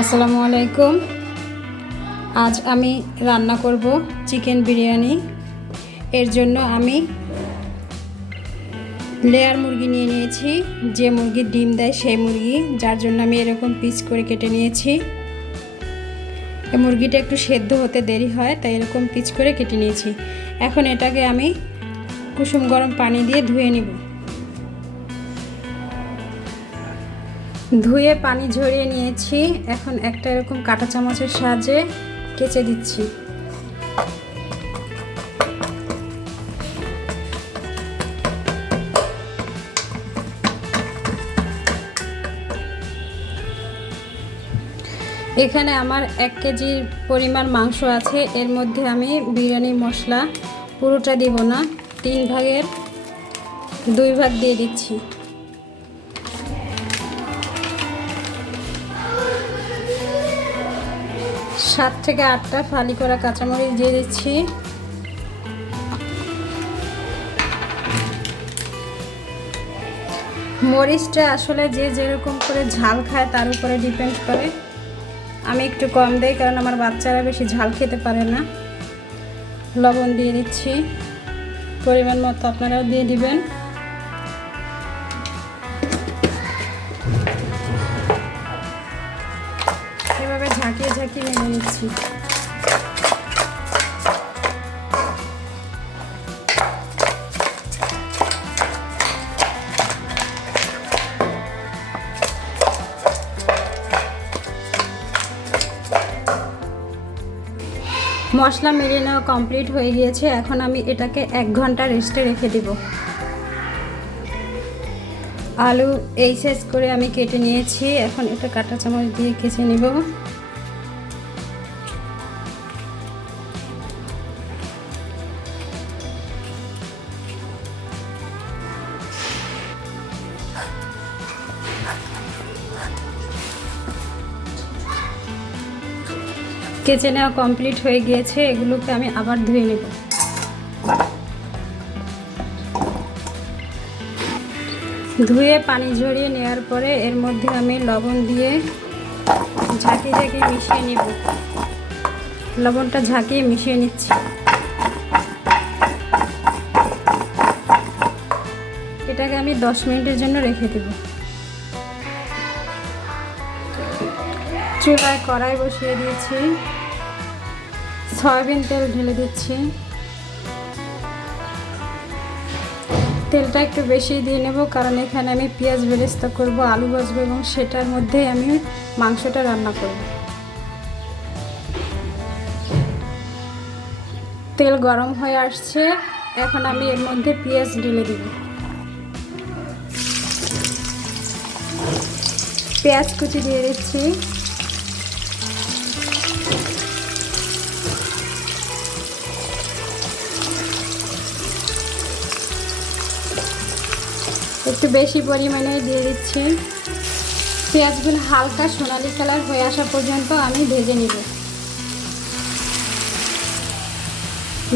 আসসালামু আলাইকুম। আজ আমি রান্না করব চিকেন বিরিয়ানি। এর জন্য আমি লেয়ার মুরগি নিয়ে নিয়েছি। যে মুরগির ডিম দেয় সেই মুরগি, যার জন্য আমি এরকম পিস করে কেটে নিয়েছি। এই মুরগিটা একটু সেদ্ধ হতে দেরি হয়, তাই এরকম পিচ করে কেটে নিয়েছি। এখন এটাকে আমি কুসুম গরম পানি দিয়ে ধুয়ে নিব। ধুয়ে পানি ঝরিয়ে নিয়েছি। এখন একটা এরকম কাঁটা চামচের সাহায্যে কেচে দিচ্ছি। এখানে আমার এক কেজি পরিমাণ মাংস আছে। এর মধ্যে আমি বিরিয়ানি মশলা পুরোটা দিব না। তিন ভাগের দুই ভাগ দিয়ে দিচ্ছি। সাত থেকে আটটা ফালি করা কাঁচামরিচ দিয়ে দিচ্ছি। মরিচটা আসলে যে যেরকম করে ঝাল খায় তার উপরে ডিপেন্ড করে। আমি একটু কম দেই কারণ আমার বাচ্চারা বেশি ঝাল খেতে পারে না। লবণ দিয়ে দিচ্ছি। পরিমাণ মতো আপনারাও দিয়ে দিবেন। নিচ্ছি মশলা মেরিয়ে নেওয়া কমপ্লিট হয়ে গিয়েছে, এখন আমি এটাকে এক ঘণ্টা রেস্টে রেখে দিব। আলু এই সাইজ করে আমি কেটে নিয়েছি, এখন এটা কাঁটা চামচ দিয়ে কেচে নিব। কেচে নেওয়া কমপ্লিট হয়ে গিয়েছে, এগুলোকে আমি আবার ধুয়ে নেব। ধুয়ে পানি ঝরিয়ে নেওয়ার পরে এর মধ্যে আমি লবণ দিয়ে ঝাঁকিয়ে ঝাঁকিয়ে মিশিয়ে নিব। লবণটা ঝাঁকিয়ে মিশিয়ে নিচ্ছি। এটাকে আমি দশ মিনিটের জন্য রেখে দেব। চুলায় কড়াই বসিয়ে দিয়েছি। সয়াবিন তেল ঢেলে দিচ্ছি। তেলটা একটু বেশি দিয়ে নেব, কারণ এখানে আমি পেঁয়াজ বেরেস্তা করব, আলু ভাজবো এবং সেটার মধ্যেই আমি মাংসটা রান্না করব। তেল গরম হয়ে আসছে, এখন আমি এর মধ্যে পেঁয়াজ ঢেলে দিব। পেঁয়াজ কুচি দিয়ে দিচ্ছি। একটু বেশি পরিমাণে দিয়ে দিচ্ছি। পেঁয়াজগুলো হালকা সোনালি কালার হয়ে আসা পর্যন্ত আমি ভেজে নিব।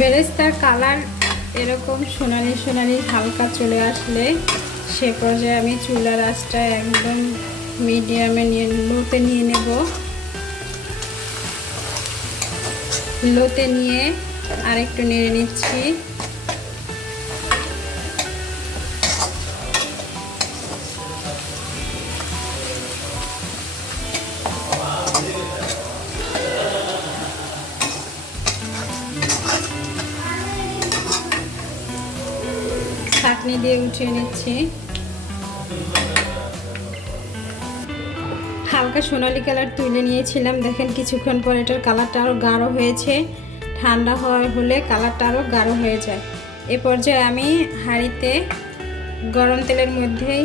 বেরেস্তার কালার এরকম সোনালি সোনালি হালকা চলে আসলে সে পর্যায়ে আমি চুলার আঁচটা একদম মিডিয়ামে নিয়ে লোতে নিয়ে নেব। লোতে নিয়ে আরেকটু নেড়ে নিচ্ছি। দিয়ে উঠিয়ে নিচ্ছি। হালকা সোনালি কালার তুলে নিয়েছিলাম। দেখেন কিছুক্ষণ পর এটার কালারটা আরও গাঢ় হয়েছে। ঠান্ডা হওয়ার হলে কালারটা আরও গাঢ় হয়ে যায়। এ পর্যায়ে আমি হাঁড়িতে গরম তেলের মধ্যেই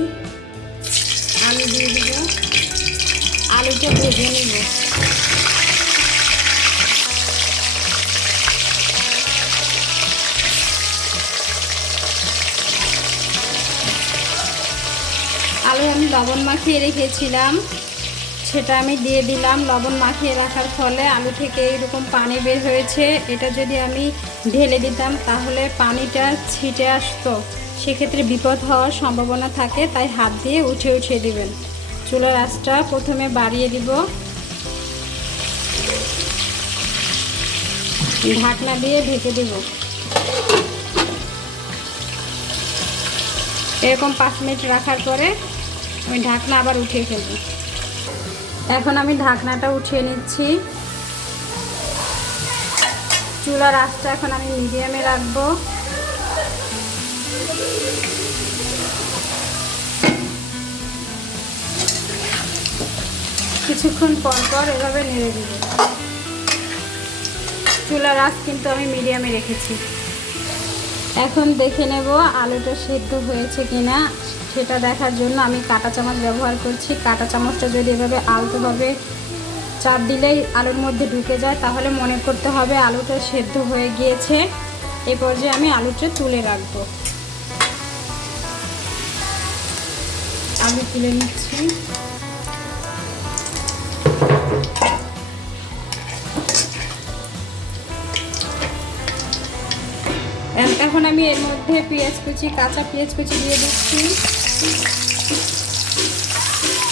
আলু দিয়ে দিব। আলুটা ভেজে নিব। লবণ মাখিয়ে রেখেছিলাম। সেটা আমি দিয়ে দিলাম লবণ মাখিয়ে রাখার ফলে আলু থেকে এরকম পানি বের হয়েছে। এটা যদি আমি ঢেলে দিতাম তাহলে পানিটা ছিটে আসতো। সেক্ষেত্রে বিপদ হওয়ার সম্ভাবনা থাকে, তাই হাত দিয়ে উঠে উঠিয়ে দিবেন। চুলার আঁচটা প্রথমে বাড়িয়ে দিব। ঢাকনা দিয়ে ঢেকে দেব। এরকম পাঁচ মিনিট রাখার পরে আমি ঢাকনা আবার উঠিয়ে ফেলব। এখন আমি ঢাকনাটা উঠিয়ে নিচ্ছি। চুলার আঁচটা এখন আমি মিডিয়ামে রাখব। কিছুক্ষণ পর পর এভাবে নেড়ে দিব। চুলার আঁচ কিন্তু আমি মিডিয়ামে রেখেছি। এখন দেখে নেব আলুটা সেদ্ধ হয়েছে কিনা। সেটা দেখার জন্য আমি কাটা চামচ ব্যবহার করছি। কাটা চামচটা যদি এভাবে আলতোভাবে চাপ দিলেই আলুর মধ্যে ঢুকে যায়, তাহলে মনে করতে হবে আলুটা সেদ্ধ হয়ে গিয়েছে। এ পর্যায়ে আমি আলুটা তুলে রাখব। আলু তুলে নিচ্ছি। এখন আমি এর মধ্যে পেঁয়াজ কুচি, কাঁচা পেঁয়াজ কুচি দিয়ে দিচ্ছি।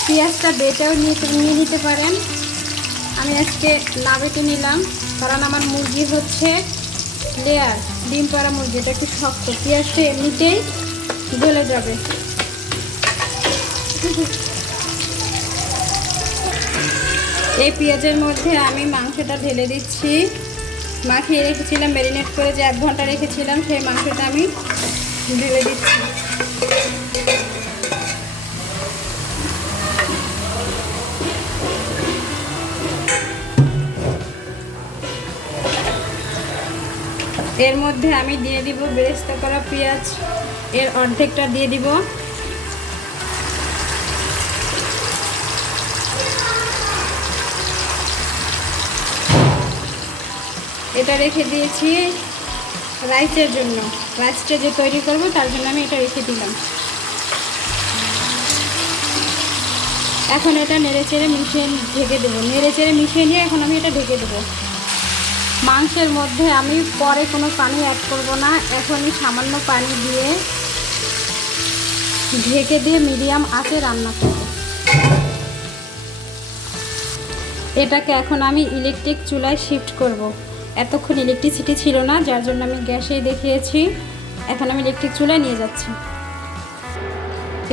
পেঁয়াজটা বেটেও নিয়ে নিতে পারেন। আমি আজকে না বেটে নিলাম, কারণ আমার মুরগি হচ্ছে লেয়ার ডিম পাড়া মুরগি, এটা একটু শক্ত। পেঁয়াজটা এমনিতেই গলে যাবে। এই পেঁয়াজের মধ্যে আমি মাংসটা ঢেলে দিচ্ছি। মাখিয়ে রেখেছিলাম ম্যারিনেট করে যে এক ঘণ্টা রেখেছিলাম, সেই মাংসটা আমি ঢেলে দিচ্ছি। এর মধ্যে আমি দিয়ে দিব বেরেস্তা করা পেঁয়াজ। এর অর্ধেকটা দিয়ে দিব এটা রেখে দিয়েছি রাইসের জন্য। রাইসটা যে তৈরি করব, তার জন্য আমি এটা রেখে দিলাম। এখন এটা নেড়ে চেড়ে মিশিয়ে ঢেকে দেবো। নেড়ে চেড়ে মিশিয়ে নিয়ে এখন আমি এটা ঢেকে দেবো। মাংসের মধ্যে আমি পরে কোনো পানি অ্যাড করব না। এখনই সামান্য পানি দিয়ে ঢেকে দিয়ে মিডিয়াম আঁচে রান্না করব। এটাকে এখন আমি ইলেকট্রিক চুলায় শিফট করব। এতক্ষণ ইলেকট্রিসিটি ছিল না, যার জন্য আমি গ্যাসেই দেখিয়েছি। এখন আমি ইলেকট্রিক চুলায় নিয়ে যাচ্ছি।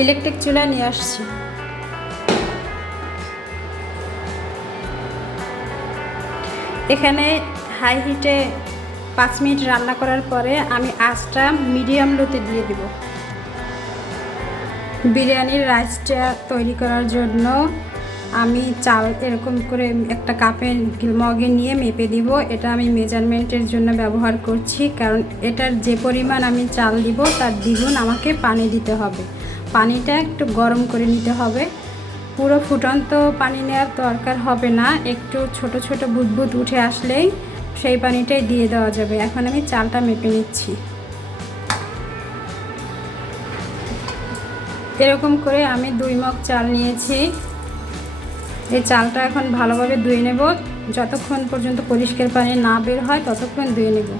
ইলেকট্রিক চুলায় নিয়ে আসছি। এখানে হাই হিটে পাঁচ মিনিট রান্না করার পরে আমি আঁচটা মিডিয়াম লোতে দিয়ে দেব। বিরিয়ানির রাইসটা তৈরি করার জন্য আমি চাল এরকম করে একটা কাপে মগে নিয়ে মেপে দিব। এটা আমি মেজারমেন্টের জন্য ব্যবহার করছি, কারণ এটার যে পরিমাণ আমি চাল দিব, তার দ্বিগুণ আমাকে পানি দিতে হবে। পানিটা একটু গরম করে নিতে হবে। পুরো ফুটন্ত পানি নেওয়ার দরকার হবে না, একটু ছোট ছোট বুদবুদ উঠে আসলেই সেই পানিটাই দিয়ে দেওয়া যাবে। এখন আমি চালটা মেপে নিচ্ছি। এরকম করে আমি দুই মগ চাল নিয়েছি। এই চালটা এখন ভালোভাবে ধুয়ে নেব। যতক্ষণ পর্যন্ত পরিষ্কার পানি না বের হয়, ততক্ষণ ধুয়ে নেব।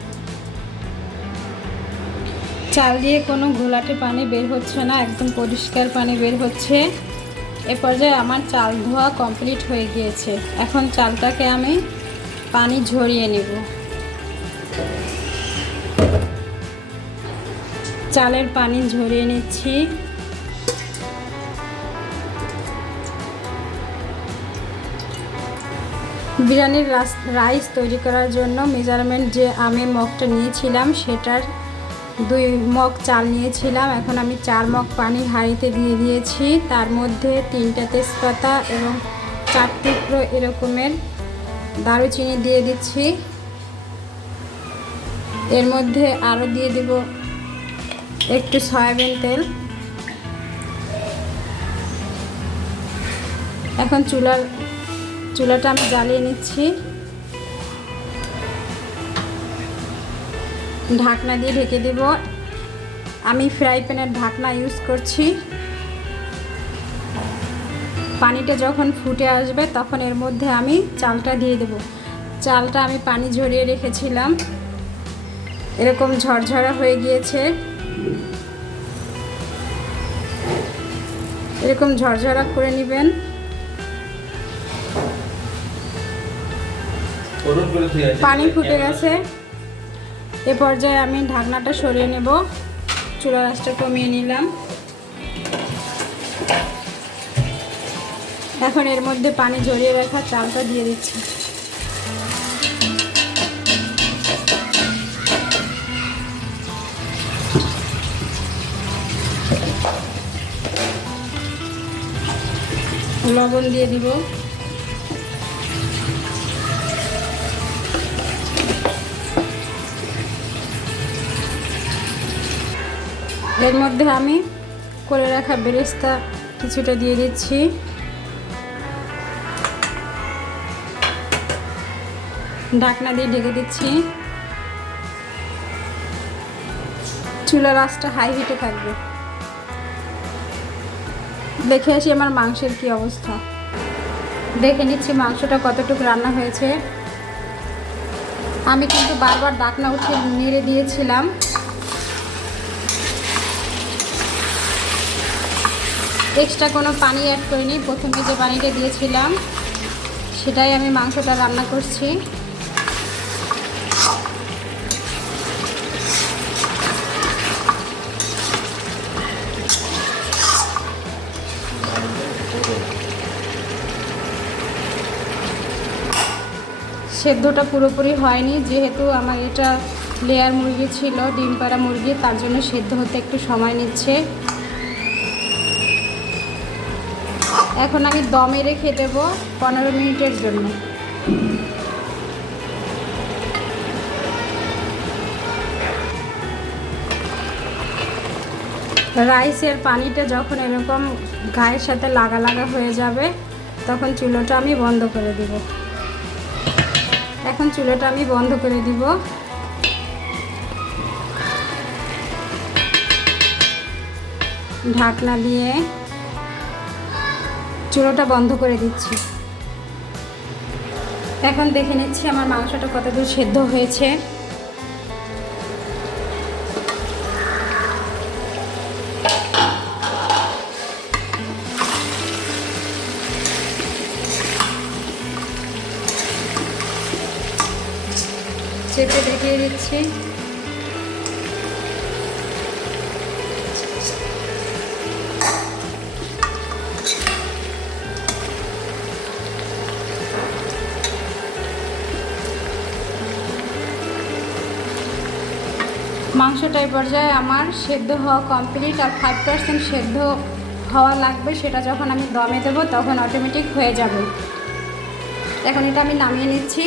চাল দিয়ে কোনো ঘোলাটে পানি বের হচ্ছে না, একদম পরিষ্কার পানি বের হচ্ছে। এ পর্যায়ে আমার চাল ধোয়া কমপ্লিট হয়ে গিয়েছে। এখন চালটাকে আমি পানি ঝরিয়ে নেব। চালের পানি ঝরিয়ে নিচ্ছি। বিরিয়ানির রাইস তৈরি করার জন্য মেজারমেন্ট যে আমি মগটা নিয়েছিলাম, সেটার দুই মগ চাল নিয়েছিলাম। এখন আমি চার মগ পানি হাঁড়িতে দিয়ে দিয়েছি। তার মধ্যে তিনটা তেজপাতা এবং চার টুকরো এরকমের দারুচিনি দিয়ে দিচ্ছি। এর মধ্যে আরও দিয়ে দেব একটু সয়াবিন তেল। এখন চুলার চুলাটা আমি জ্বালিয়ে নিচ্ছি। ঢাকনা দিয়ে ঢেকে দেব। আমি ফ্রাই প্যানের ঢাকনা ইউজ করছি। পানিটা যখন ফুটে আসবে তখন এর মধ্যে আমি চালটা দিয়ে দেব। চালটা আমি পানি ঝরিয়ে রেখেছিলাম। এরকম ঝরঝরা হয়ে গিয়েছে। এরকম ঝরঝরা করে নেবেন। পানি ফুটে গেছে। এ পর্যায়ে আমি ঢাকনাটা সরিয়ে নেব। চুলা রাসটা কমিয়ে নিলাম। এখন এর মধ্যে পানি ঝরিয়ে রাখা চালটা দিয়ে দিচ্ছি। লবণ দিয়ে দিব। এর মধ্যে আমি করে রাখা বেরেস্তা কিছুটা দিয়ে দিচ্ছি। ঢাকনা দিয়ে ঢেকে দিচ্ছি। চুলার আঁচটা হাই হিটে থাকবে। দেখে আসি আমার মাংসের কি অবস্থা। দেখে নিচ্ছি মাংসটা কতটুকু রান্না হয়েছে। আমি কিন্তু বারবার ডাকনা উঠে নেড়ে দিয়েছিলাম। এক্সট্রা কোনো পানি অ্যাড করিনি। প্রথমে যে পানিটা দিয়েছিলাম, সেটাই আমি মাংসটা রান্না করছি। সেদ্ধটা পুরোপুরি হয়নি, যেহেতু আমার এটা লেয়ার মুরগি ছিল, ডিম পাড়া মুরগি, তার জন্য সেদ্ধ হতে একটু সময় নিচ্ছে। এখন আমি দমে রেখে দেবো পনেরো মিনিটের জন্য। রাইসের পানিটা যখন এরকম গায়ের সাথে লাগা লাগা হয়ে যাবে, তখন চুলোটা আমি বন্ধ করে দিব। এখন চুলোটা আমি বন্ধ করে দিব। ঢাকনা দিয়ে চুলোটা বন্ধ করে দিচ্ছি। এখন দেখে নিচ্ছি আমার মাংসটা কতদূর সেদ্ধ হয়েছে। চেপে দেখিয়ে দিচ্ছি। মাংসটা এই পর্যায়ে আমার সেদ্ধ হওয়া কমপ্লিট আর ফাইভ পার্সেন্ট সেদ্ধ হওয়া লাগবে, সেটা যখন আমি দমে দেবো তখন অটোমেটিক হয়ে যাবে। এখন এটা আমি নামিয়ে নিচ্ছি।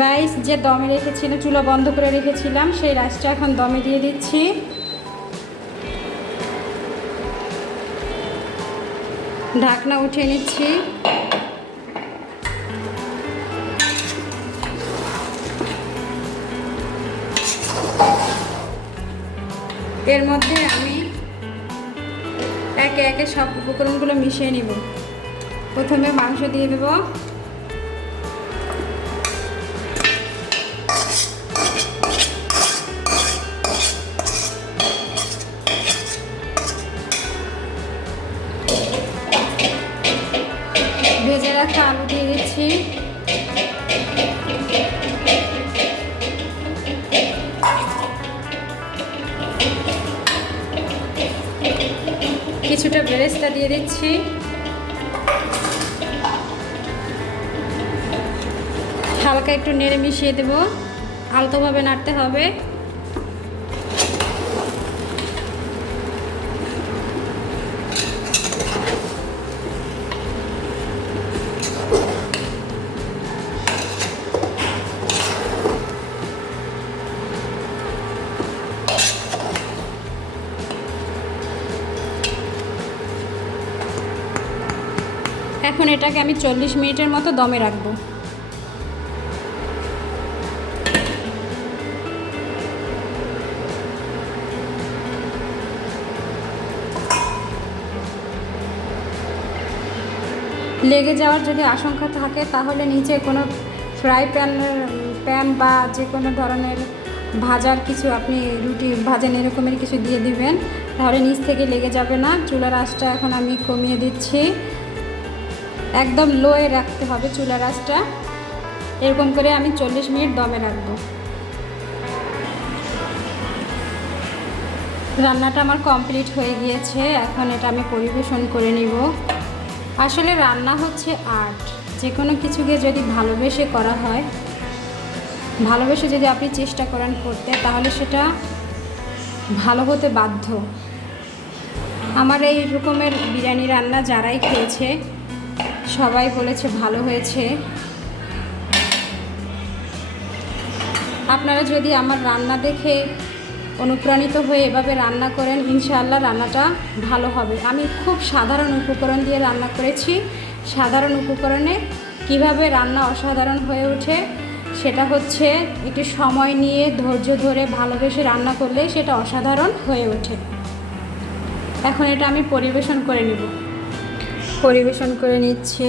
রাইস যে দমে রেখেছিলাম চুলা বন্ধ করে রেখেছিলাম, সেই রাইসটা এখন দমে দিয়ে দিচ্ছি। ঢাকনা উঠিয়ে নিচ্ছি। এর মধ্যে আমি একে একে সব উপকরণগুলো মিশিয়ে নিব। প্রথমে মাংস দিয়ে দেবো। কিছুটা বেরেস্তা দিয়ে দিচ্ছি। হালকা একটু নেড়ে মিশিয়ে দেবো। আলতোভাবে নাড়তে হবে। এখন এটাকে আমি চল্লিশ মিনিটের মতো দমে রাখব। লেগে যাওয়ার যদি আশঙ্কা থাকে, তাহলে নিচে কোনো ফ্রাই প্যান প্যান বা যে কোনো ধরনের ভাজার কিছু আপনি রুটি ভাজেন, এরকমের কিছু দিয়ে দিবেন। তাহলে নিচ থেকে লেগে যাবে না। চুলার আঁচটা এখন আমি কমিয়ে দিচ্ছি। একদম লোয়ে রাখতে হবে চুলা আঁচটা এরকম করে আমি চল্লিশ মিনিট দমে রাখব। রান্নাটা আমার কমপ্লিট হয়ে গিয়েছে, এখন এটা আমি পরিবেশন করে নিব। আসলে রান্না হচ্ছে আর্ট যে কোনো কিছুকে যদি ভালোবেসে করা হয়, ভালোবেসে যদি আপনি চেষ্টা করেন করতে, তাহলে সেটা ভালো হতে বাধ্য। আমার এই রকমের বিরিয়ানি রান্না যারাই খেয়েছে সবাই বলেছে ভালো হয়েছে। আপনারা যদি আমার রান্না দেখে অনুপ্রাণিত হয়ে এভাবে রান্না করেন, ইনশাআল্লাহ রান্নাটা ভালো হবে। আমি খুব সাধারণ উপকরণ দিয়ে রান্না করেছি। সাধারণ উপকরণে কীভাবে রান্না অসাধারণ হয়ে ওঠে, সেটা হচ্ছে একটু সময় নিয়ে ধৈর্য ধরে ভালোবেসে রান্না করলে সেটা অসাধারণ হয়ে ওঠে। এখন এটা আমি পরিবেশন করে নিব। পরিবেশন করে নিচ্ছি।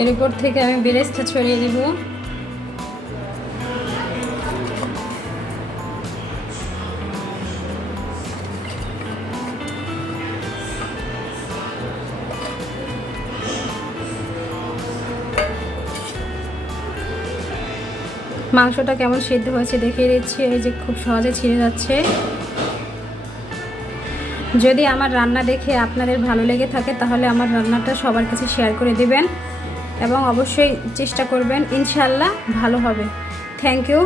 এর উপর থেকে আমি বেরেস্তা ছড়িয়ে দিব। মাংসটা কেমন সিদ্ধ হয়েছে দেখিয়ে দিচ্ছি, এই যে খুব সহজে ছিঁড়ে যাচ্ছে। যদি আমার রান্না দেখে আপনাদের ভালো লেগে থাকে, তাহলে আমার রান্নাটা সবার কাছে শেয়ার করে দিবেন এবং অবশ্যই চেষ্টা করবেন ইনশাল্লাহ ভালো হবে। Thank you